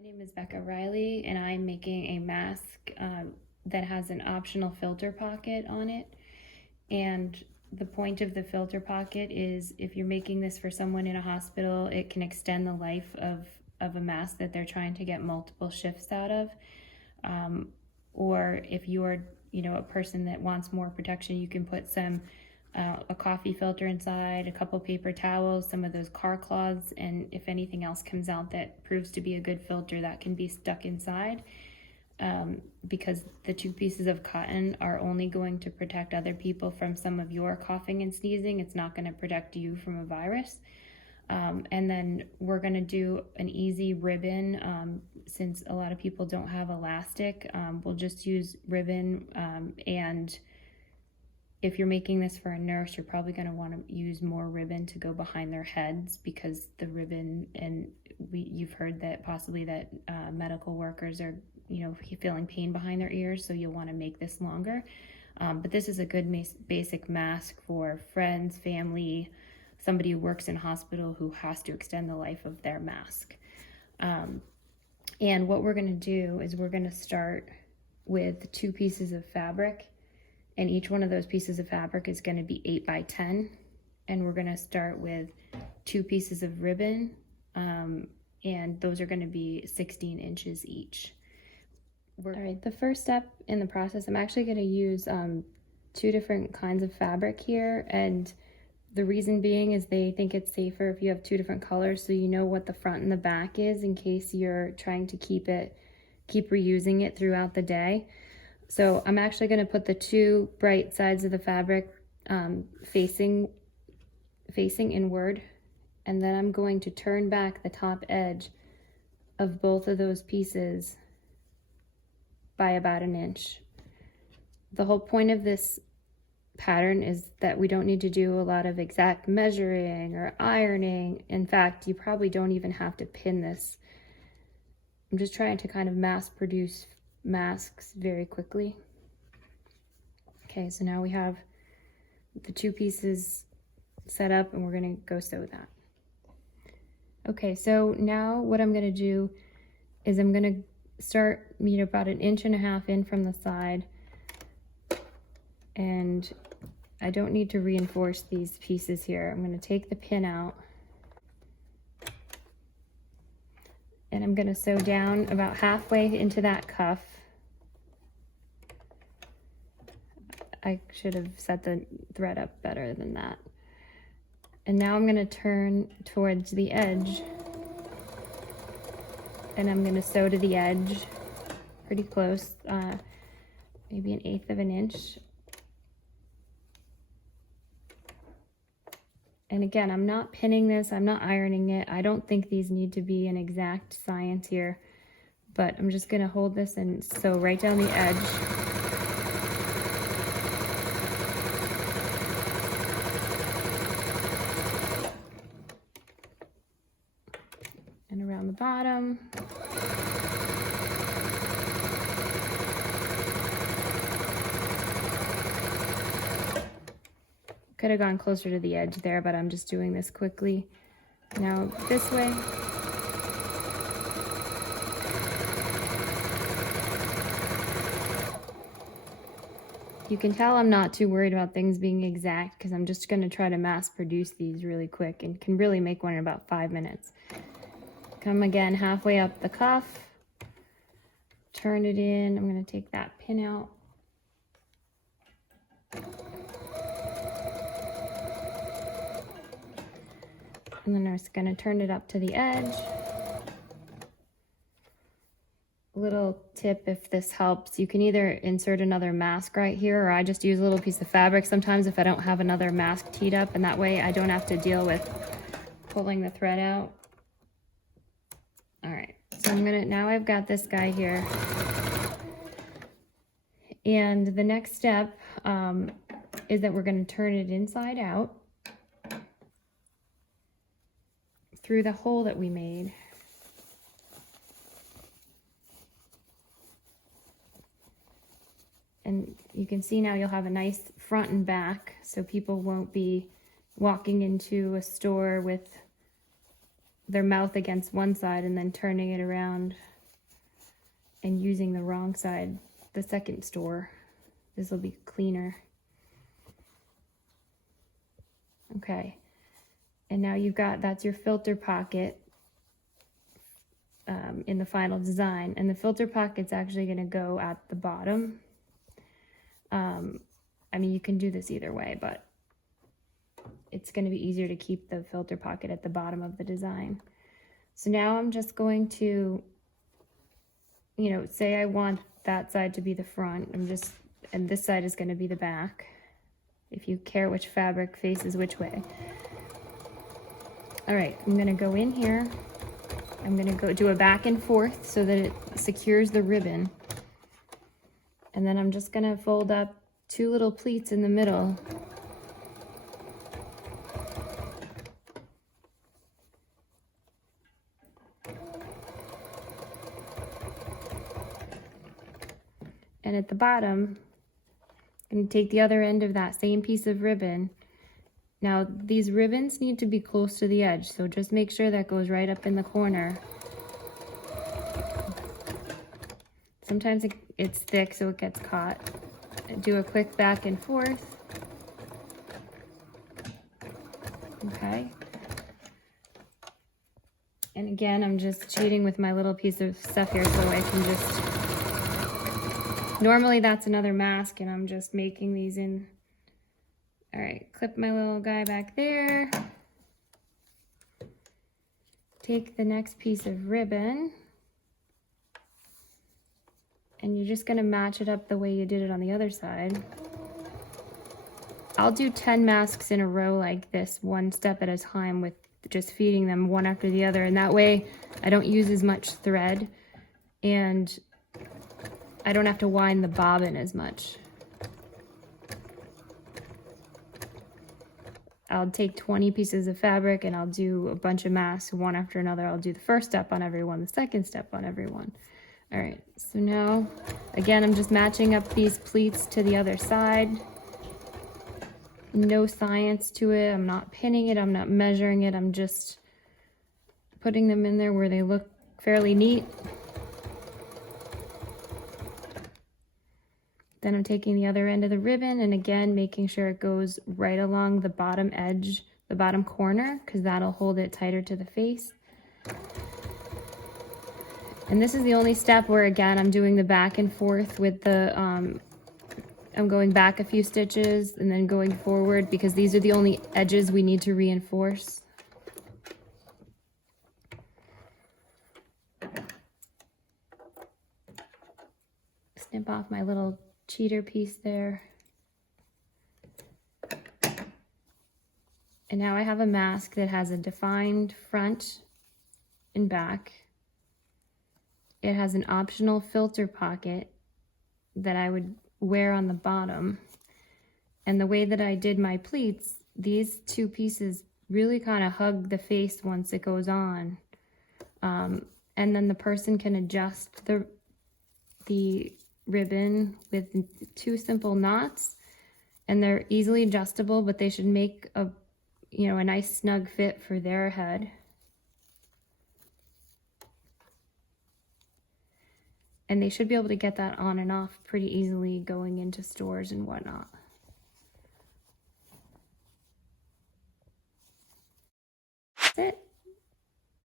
My name is Becca Riley, and I'm making a mask that has an optional filter pocket on it. And the point of the filter pocket is if you're making this for someone in a hospital, it can extend the life of a mask that they're trying to get multiple shifts out of. Or if you're, a person that wants more protection, you can put a coffee filter inside, a couple paper towels, some of those car cloths, and if anything else comes out that proves to be a good filter, that can be stuck inside. Because the 2 pieces of cotton are only going to protect other people from some of your coughing and sneezing. It's not going to protect you from a virus. And then we're going to do an easy ribbon. Since a lot of people don't have elastic, we'll just use ribbon. And if you're making this for a nurse, you're probably going to want to use more ribbon to go behind their heads, because the ribbon, and you've heard that possibly that medical workers are feeling pain behind their ears, so you'll want to make this longer. But this is a good basic mask for friends, family, somebody who works in a hospital who has to extend the life of their mask. And what we're going to do is we're going to start with 2 pieces of fabric, and each one of those pieces of fabric is going to be 8 by 10. And we're going to start with 2 pieces of ribbon, and those are going to be 16 inches each. All right, the first step in the process, I'm actually going to use 2 different kinds of fabric here, and the reason being is they think it's safer if you have 2 different colors, so you know what the front and the back is in case you're trying to keep reusing it throughout the day. So I'm actually going to put the 2 bright sides of the fabric facing inward, and then I'm going to turn back the top edge of both of those pieces by about 1 inch. The whole point of this pattern is that we don't need to do a lot of exact measuring or ironing. In fact, you probably don't even have to pin this. I'm just trying to kind of mass produce masks very quickly. Okay, so now we have the 2 pieces set up, and we're going to go sew that. Okay, so now what I'm going to do is I'm going to start about 1.5 inches in from the side, and I don't need to reinforce these pieces here. I'm going to take the pin out, and I'm going to sew down about halfway into that cuff. I should have set the thread up better than that. And now I'm going to turn towards the edge, and I'm going to sew to the edge pretty close, maybe 1/8 of an inch. And again, I'm not pinning this, I'm not ironing it. I don't think these need to be an exact science here, but I'm just going to hold this and sew right down the edge. And around the bottom. Could have gone closer to the edge there, but I'm just doing this quickly. Now this way. You can tell I'm not too worried about things being exact, because I'm just going to try to mass produce these really quick and can really make one in about 5 minutes. Come again halfway up the cuff, turn it in. I'm going to take that pin out. And then I'm just going to turn it up to the edge. Little tip, if this helps, you can either insert another mask right here, or I just use a little piece of fabric sometimes if I don't have another mask teed up, and that way I don't have to deal with pulling the thread out. All right, so now I've got this guy here. And the next step is that we're going to turn it inside out through the hole that we made. And you can see now you'll have a nice front and back, so people won't be walking into a store with their mouth against one side and then turning it around and using the wrong side, the second store. This will be cleaner. Okay, and now you've got, that's your filter pocket in the final design, and the filter pocket's actually going to go at the bottom. I mean, you can do this either way, but it's going to be easier to keep the filter pocket at the bottom of the design. So now I'm just going to, you know, say I want that side to be the front, and this side is going to be the back, if you care which fabric faces which way. All right, I'm going to go in here. I'm going to go do a back and forth so that it secures the ribbon. And then I'm just going to fold up 2 little pleats in the middle. And at the bottom, I'm going to take the other end of that same piece of ribbon. Now, these ribbons need to be close to the edge, so just make sure that goes right up in the corner. Sometimes it's thick, so it gets caught. Do a quick back and forth. Okay. And again, I'm just cheating with my little piece of stuff here so I can just... Normally that's another mask, and I'm just making these in. All right, clip my little guy back there. Take the next piece of ribbon, and you're just gonna match it up the way you did it on the other side. I'll do 10 masks in a row like this, one step at a time, with just feeding them one after the other, and that way I don't use as much thread, and I don't have to wind the bobbin as much. I'll take 20 pieces of fabric and I'll do a bunch of masks one after another. I'll do the first step on every one, the second step on every one. All right, so now, again, I'm just matching up these pleats to the other side. No science to it. I'm not pinning it. I'm not measuring it. I'm just putting them in there where they look fairly neat. Then I'm taking the other end of the ribbon and again making sure it goes right along the bottom edge, the bottom corner, because that'll hold it tighter to the face. And this is the only step where, again, I'm doing the back and forth with the, I'm going back a few stitches and then going forward, because these are the only edges we need to reinforce. Snip off my little cheater piece there. And now I have a mask that has a defined front and back. It has an optional filter pocket that I would wear on the bottom. And the way that I did my pleats, these 2 pieces really kind of hug the face once it goes on. And then the person can adjust the ribbon with 2 simple knots, and they're easily adjustable, but they should make a, you know, a nice snug fit for their head. And they should be able to get that on and off pretty easily going into stores and whatnot.